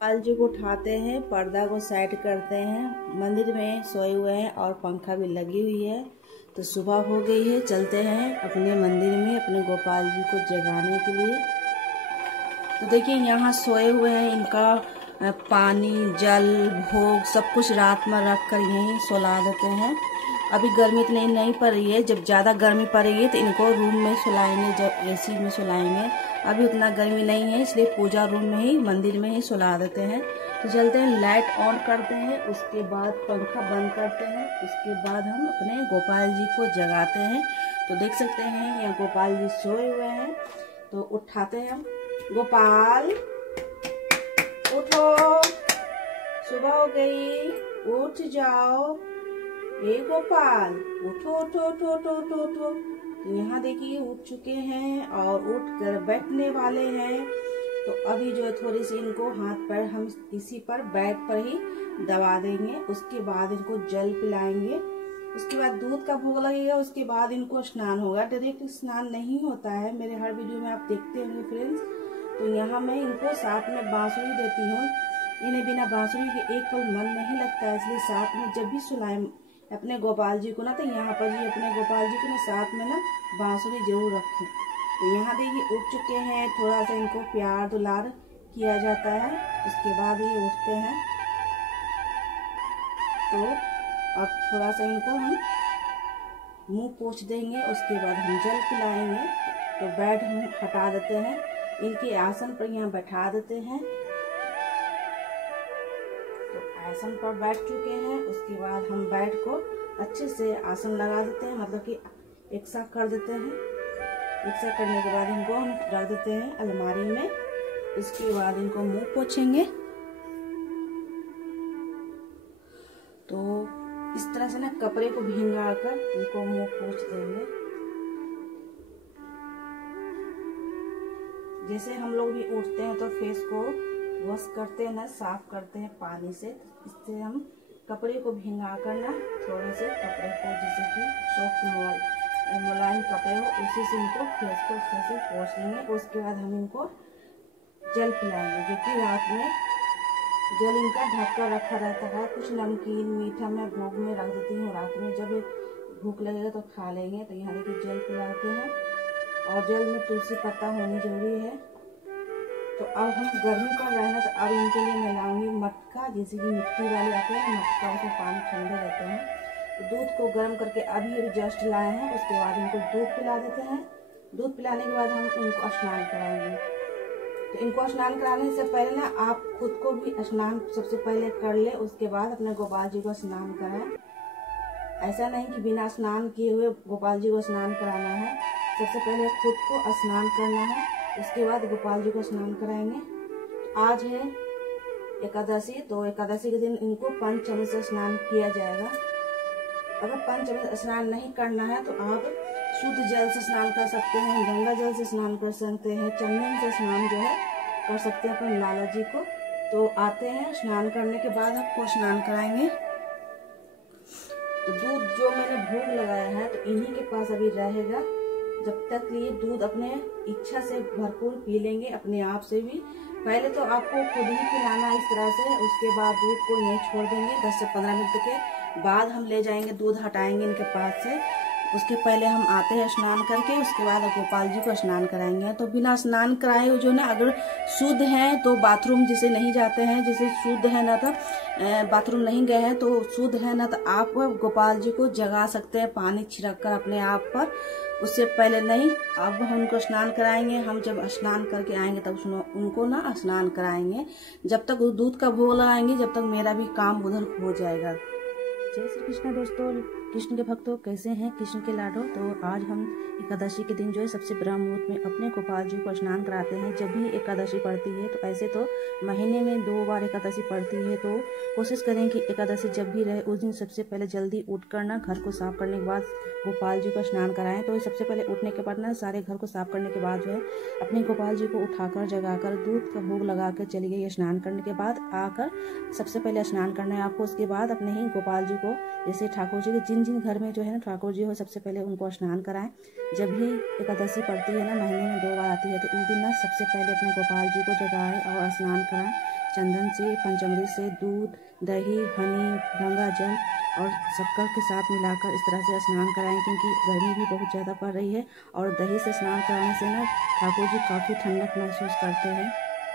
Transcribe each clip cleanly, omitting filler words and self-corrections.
गोपाल जी को उठाते हैं, पर्दा को साइड करते हैं। मंदिर में सोए हुए हैं और पंखा भी लगी हुई है। तो सुबह हो गई है, चलते हैं अपने मंदिर में अपने गोपाल जी को जगाने के लिए। तो देखिए यहाँ सोए हुए हैं, इनका पानी जल भोग सब कुछ रात में रख कर यहीं सुला देते हैं। अभी गर्मी इतनी नहीं पड़ रही है, जब ज़्यादा गर्मी पड़ेगी तो इनको रूम में सुलाएंगे, जब एसी में सुलाएंगे। अभी उतना गर्मी नहीं है, इसलिए पूजा रूम में ही मंदिर में ही सुला देते हैं। तो चलते हैं, लाइट ऑन करते हैं, उसके बाद पंखा बंद करते हैं, उसके बाद हम अपने गोपाल जी को जगाते हैं। तो देख सकते हैं यहाँ गोपाल जी सोए हुए हैं, तो उठाते हैं हम। गोपाल उठो, सुबह हो गई, उठ जाओ। ए गोपाल उठो उठो उठो उठो उठो उठो। यहाँ देखिए उठ चुके हैं और उठ कर बैठने वाले हैं। तो अभी जो है थोड़ी सी इनको हाथ पैर हम इसी पर बेड पर ही दबा देंगे। उसके बाद इनको जल पिलाएंगे, उसके बाद दूध का भोग लगेगा, उसके बाद इनको स्नान होगा। डायरेक्ट स्नान नहीं होता है, मेरे हर वीडियो में आप देखते होंगे फ्रेंड्स। तो यहाँ मैं इनको साथ में बांसुरी देती हूँ। इन्हें बिना बांसुरी के एक पल मन नहीं लगता है, इसलिए साथ में जब भी सुनाए अपने गोपाल जी को ना, तो यहाँ पर जी अपने गोपाल जी को ना साथ में ना बांसुरी जरूर रखें। तो यहाँ देखिए उठ चुके हैं, थोड़ा सा इनको प्यार दुलार किया जाता है, उसके बाद ये उठते हैं। तो अब थोड़ा सा इनको हम मुंह पोंछ देंगे, उसके बाद हम जल पिलाएंगे। तो बेड हम हटा देते हैं, इनके आसन पर यहाँ बैठा देते हैं। तो आसन पर बैठ चुके हैं, उसके बाद हम बेड को अच्छे से आसन लगा देते हैं, मतलब कि एक सा कर देते हैं। एक सा करने के बाद इनको हम रख देते हैं अलमारी में। इसके बाद इनको मुंह पोंछेंगे। तो इस तरह से ना कपड़े को भिंगा कर इनको मुंह पोंछ देंगे। जैसे हम लोग भी उठते हैं तो फेस को वॉश करते हैं ना, साफ करते हैं पानी से। इससे हम कपड़े को भिंगा कर ना थोड़े से कपड़े को, जैसे कि सॉफ्ट मुलायम कपड़े हो, उसी से इनको फेस को अच्छे से पोंछ लेंगे। उसके बाद हम इनको जल पिलाएंगे, जो कि रात में जल इनका ढक कर रखा रहता है। कुछ नमकीन मीठा मैं भोग में रख देती हूँ, रात में जब भूख लगेगा तो खा लेंगे। तो यहाँ देखिए जल पिलाते हैं, और जल में तुलसी पत्ता होनी जरूरी है। तो अब हम गर्मी कर रहे हैं, तो अब इनके लिए मैं लाऊंगी मटका, जैसे कि मिट्टी वाले आते हैं मटका, उसमें पानी ठंडे रहते हैं। तो दूध को गर्म करके अभी जस्ट लाए हैं, उसके बाद इनको दूध पिला देते हैं। दूध पिलाने के बाद हम इनको स्नान कराएंगे। तो इनको स्नान कराने से पहले ना आप खुद को भी स्नान सबसे पहले कर ले, उसके बाद अपने गोपाल जी को स्नान कराएं। ऐसा नहीं कि बिना स्नान किए हुए गोपाल जी को स्नान कराना है। सबसे पहले खुद को स्नान करना है, उसके बाद गोपाल जी को स्नान कराएंगे। आज है एकादशी, तो एकादशी के दिन इनको पंचअमृत से स्नान किया जाएगा। अगर पंचअमृत स्नान नहीं करना है तो आप शुद्ध जल से स्नान कर सकते हैं, गंगा जल से स्नान कर सकते हैं, चंदन से स्नान जो है कर सकते हैं अपने लाला जी को। तो आते हैं, स्नान करने के बाद आपको स्नान कराएंगे। तो दूध जो मैंने भोग लगाया है तो इन्हीं के पास अभी रहेगा, जब तक ये दूध अपने इच्छा से भरपूर पी लेंगे अपने आप से भी। पहले तो आपको खुद ही पिलाना इस तरह से, उसके बाद दूध को यहीं छोड़ देंगे। 10 से 15 मिनट के बाद हम ले जाएंगे, दूध हटाएंगे इनके पास से। उसके पहले हम आते हैं स्नान करके, उसके बाद गोपाल जी को स्नान कराएंगे। तो बिना स्नान कराए जो ना, अगर शुद्ध हैं तो बाथरूम जिसे नहीं जाते हैं, जैसे शुद्ध है ना तो बाथरूम नहीं गए हैं, तो शुद्ध है ना तो आप गोपाल जी को जगा सकते हैं पानी छिड़क कर अपने आप पर। उससे पहले नहीं, अब हम उनको स्नान कराएंगे। हम जब स्नान करके आएंगे तब उनको ना स्नान कराएंगे। जब तक दूध का भोग लगाएंगे, जब तक मेरा भी काम उधर हो जाएगा। जय श्री कृष्ण दोस्तों, कृष्ण के भक्तों, कैसे हैं कृष्ण के लाडो। तो आज हम एकादशी के दिन जो है सबसे ब्रह्म मुहूर्त में अपने गोपाल जी को स्नान कराते हैं। जब भी एकादशी पड़ती है, तो ऐसे तो महीने में 2 बार एकादशी पड़ती है, तो कोशिश करें कि एकादशी जब भी रहे उस दिन सबसे पहले जल्दी उठ कर ना घर को साफ करने के बाद गोपाल जी को स्नान कराएं। तो सबसे पहले उठने के बाद ना सारे घर को साफ करने के बाद जो है अपने गोपाल जी को उठाकर जगाकर दूध का भोग लगा कर चलिए। स्नान करने के बाद आकर सबसे पहले स्नान करना है आपको। उसके बाद अपने ही गोपाल जी को, जैसे ठाकुर जी के जिन जिन जिन घर में जो है ना ठाकुर जी हो, सबसे पहले उनको स्नान कराएं। जब भी एकादशी पड़ती है ना, महीने में 2 बार आती है, तो इस दिन ना सबसे पहले अपने गोपाल जी को जगाएं और स्नान कराएं। चंदन से, पंचामृत से, दूध, दही, हनी, गंगा जल और शक्कर के साथ मिलाकर इस तरह से स्नान कराएं, क्योंकि गर्मी भी बहुत ज़्यादा पड़ रही है और दही से स्नान कराने से ना ठाकुर जी काफ़ी ठंडक महसूस करते हैं।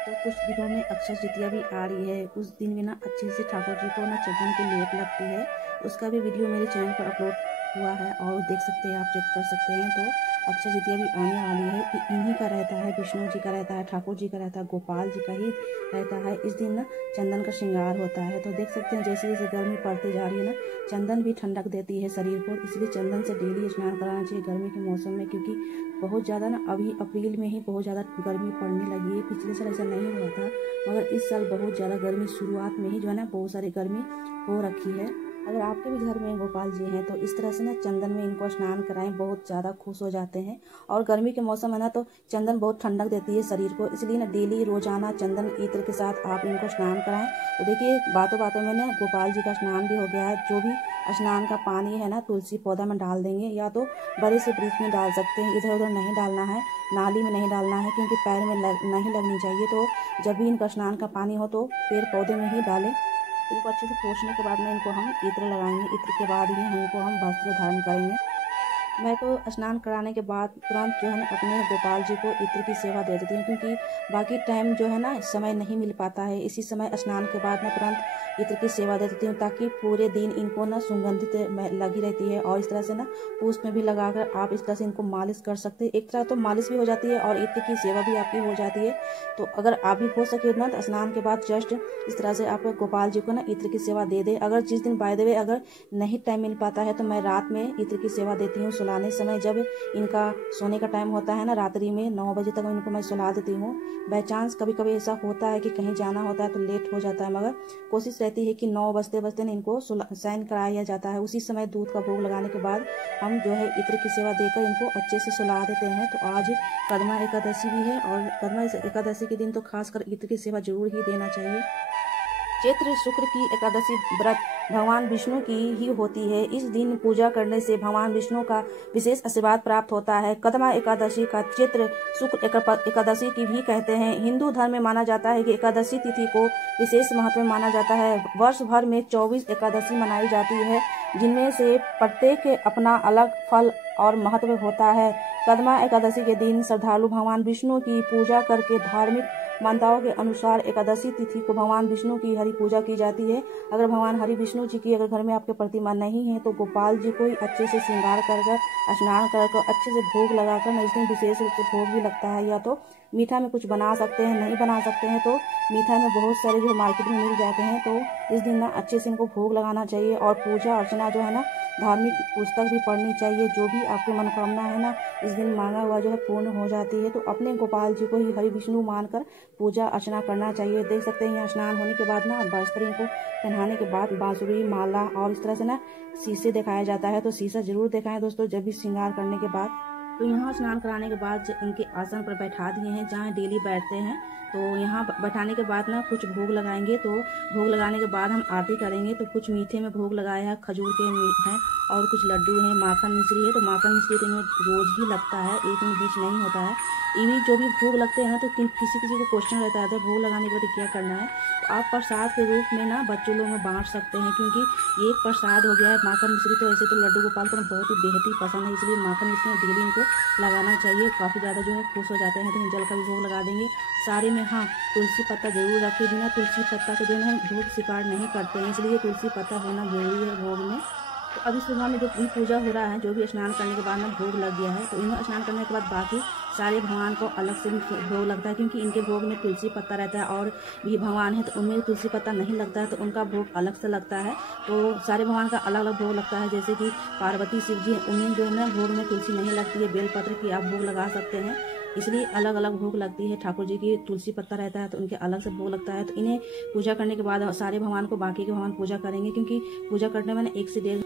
तो कुछ दिनों में अक्षय तृतीया भी आ रही है, उस दिन भी ना अच्छे से ठाकुर जी को ना चंदन की लेप लगती है। उसका भी वीडियो मेरे चैनल पर अपलोड हुआ है और देख सकते हैं, आप चेक कर सकते हैं। तो अक्षय तृतीया भी आने वाली है, इन्हीं का रहता है, विष्णु जी का रहता है, ठाकुर जी का रहता है, गोपाल जी का ही रहता है। इस दिन ना चंदन का श्रृंगार होता है। तो देख सकते हैं जैसे जैसे गर्मी पड़ती जा रही है ना, चंदन भी ठंडक देती है शरीर को, इसलिए चंदन से डेली स्नान कराना चाहिए गर्मी के मौसम में, क्योंकि बहुत ज़्यादा ना अभी अप्रैल में ही बहुत ज़्यादा गर्मी पड़ने लगी है। पिछले साल ऐसा नहीं हुआ था, मगर इस साल बहुत ज़्यादा गर्मी शुरुआत में ही जो है ना बहुत सारी गर्मी हो रखी है। अगर आपके भी घर में गोपाल जी हैं तो इस तरह से ना चंदन में इनको स्नान कराएं, बहुत ज़्यादा खुश हो जाते हैं। और गर्मी के मौसम है ना, तो चंदन बहुत ठंडक देती है शरीर को, इसलिए ना डेली रोजाना चंदन इत्र के साथ आप इनको स्नान कराएं। तो देखिए बातों बातों में ना गोपाल जी का स्नान भी हो गया है। जो भी स्नान का पानी है ना तुलसी पौधा में डाल देंगे, या तो बड़े से ब्रिज में डाल सकते हैं, इधर उधर नहीं डालना है, नाली में नहीं डालना है, क्योंकि पैर में नहीं लगनी चाहिए। तो जब भी इनका स्नान का पानी हो तो पेड़ पौधे में ही डालें। इनको अच्छे से पोंछने के बाद में इनको हम इत्र लगाएंगे, इत्र के बाद ही हमको हम वस्त्र धारण करेंगे। मैं तो स्नान कराने के बाद तुरंत जो है ना अपने गोपाल जी को इत्र की सेवा दे देती हूँ, क्योंकि बाकी टाइम जो है ना समय नहीं मिल पाता है। इसी समय स्नान के बाद मैं तुरंत इत्र की सेवा दे देती हूँ, ताकि पूरे दिन इनको ना सुगंधित लगी रहती है। और इस तरह से ना पुष्प में भी लगाकर आप इस तरह से इनको मालिश कर सकते हैं। एक तरह तो मालिश भी हो जाती है और इत्र की सेवा भी आपकी हो जाती है। तो अगर आप भी हो सके ना तो स्नान के बाद जस्ट इस तरह से आप गोपाल जी को ना इत्र की सेवा दे दे। अगर जिस दिन बाय द वे अगर नहीं टाइम मिल पाता है तो मैं रात में इत्र की सेवा देती हूँ। सुलाने समय जब इनका सोने का टाइम होता है ना, रात्रि में 9 बजे तक इनको मैं सुला देती हूँ। बाय चांस कभी कभी ऐसा होता है कि कहीं जाना होता है तो लेट हो जाता है, मगर कोशिश रहती है कि 9 बजते बजते ना इनको शयन कराया जाता है। उसी समय दूध का भोग लगाने के बाद हम जो है इत्र की सेवा देकर इनको अच्छे से सुला देते हैं। तो आज कदमा एकादशी भी है और कदमा एकादशी के दिन तो खासकर इत्र की सेवा जरूर ही देना चाहिए। चैत्र शुक्र की एकादशी व्रत भगवान विष्णु की ही होती है। इस दिन पूजा करने से भगवान विष्णु का विशेष आशीर्वाद प्राप्त होता है। कदमा एकादशी का चैत्र शुक्ल एकादशी की भी कहते हैं। हिंदू धर्म में माना जाता है कि एकादशी तिथि को विशेष महत्व माना जाता है। वर्ष भर में 24 एकादशी मनाई जाती है, जिनमें से प्रत्येक के अपना अलग फल और महत्व होता है। कदमा एकादशी के दिन श्रद्धालु भगवान विष्णु की पूजा करके धार्मिक मान्यताओं के अनुसार एकादशी तिथि को भगवान विष्णु की हरि पूजा की जाती है। अगर भगवान हरि विष्णु जी की अगर घर में आपके प्रतिमा नहीं है तो गोपाल जी को ही अच्छे से श्रृंगार कर स्नान कर अच्छे से भोग लगाकर इस दिन विशेष रूप से भोग भी लगता है। या तो मीठा में कुछ बना सकते हैं, नहीं बना सकते हैं तो मीठा में बहुत सारे जो मार्केट में मिल जाते हैं, तो इस दिन ना अच्छे से इनको भोग लगाना चाहिए। और पूजा अर्चना जो है ना धार्मिक पुस्तक भी पढ़नी चाहिए। जो भी आपकी मनोकामना है ना इस दिन मांगा हुआ जो है पूर्ण हो जाती है। तो अपने गोपाल जी को ही हरि विष्णु मानकर पूजा अर्चना करना चाहिए। देख सकते हैं यहाँ स्नान होने के बाद ना वस्त्र इनको पहनाने के बाद बांसुरी, माला और इस तरह से ना शीशे दिखाया जाता है। तो शीशा जरूर दिखाएं दोस्तों जब भी श्रृंगार करने के बाद। तो यहाँ स्नान कराने के बाद इनके आसन पर बैठा दिए हैं जहाँ डेली बैठते हैं। तो यहाँ बैठाने के बाद ना कुछ भोग लगाएंगे। तो भोग लगाने के बाद हम आरती करेंगे। तो कुछ मीठे में भोग लगाया है, खजूर के हैं और कुछ लड्डू हैं, माखन मिश्री है। तो माखन मिश्री तो इन्हें रोज ही लगता है, एक दिन बीच नहीं होता है। इन्हीं जो भी भोग लगते हैं ना तो किसी किसी को क्वेश्चन रहता है भोग लगाने के बाद क्या करना है। तो आप प्रसाद के रूप में ना बच्चों लोग में बांट सकते हैं, क्योंकि ये एक प्रसाद हो गया है। माखन मिश्री तो ऐसे तो लड्डू गोपाल को बहुत ही बेहद ही पसंद है, इसलिए माखन मिश्री डेली इनको लगाना चाहिए। काफ़ी ज़्यादा जो है खुश हो जाते हैं। तो जल का भी भोग लगा देंगे सारे में। हाँ, तुलसी पत्ता जरूर रखें, बिना तुलसी पत्ता के जो है भोग स्वीकार नहीं करते हैं, इसलिए तुलसी पत्ता होना जरूरी है भोग में। तो अभी सुबह में जो भी पूजा हो रहा है, जो भी स्नान करने के बाद में भोग लग गया है, तो इन्हें स्नान करने के बाद बाकी सारे भगवान को अलग से भोग लगता है, क्योंकि इनके भोग में तुलसी पत्ता रहता है। और भी भगवान है तो उनमें तुलसी पत्ता नहीं लगता है, तो उनका भोग अलग से लगता है। तो सारे भगवान का अलग अलग भोग लगता है। जैसे कि पार्वती शिव जी उन्हें जो है ना भोग में तुलसी नहीं लगती है, बेलपत्र की आप भोग लगा सकते हैं, इसलिए अलग अलग भोग लगती है। ठाकुर जी की तुलसी पत्ता रहता है तो उनके अलग से भोग लगता है। तो इन्हें पूजा करने के बाद सारे भगवान को बाकी के भगवान पूजा करेंगे, क्योंकि पूजा करने में 1 से 1.5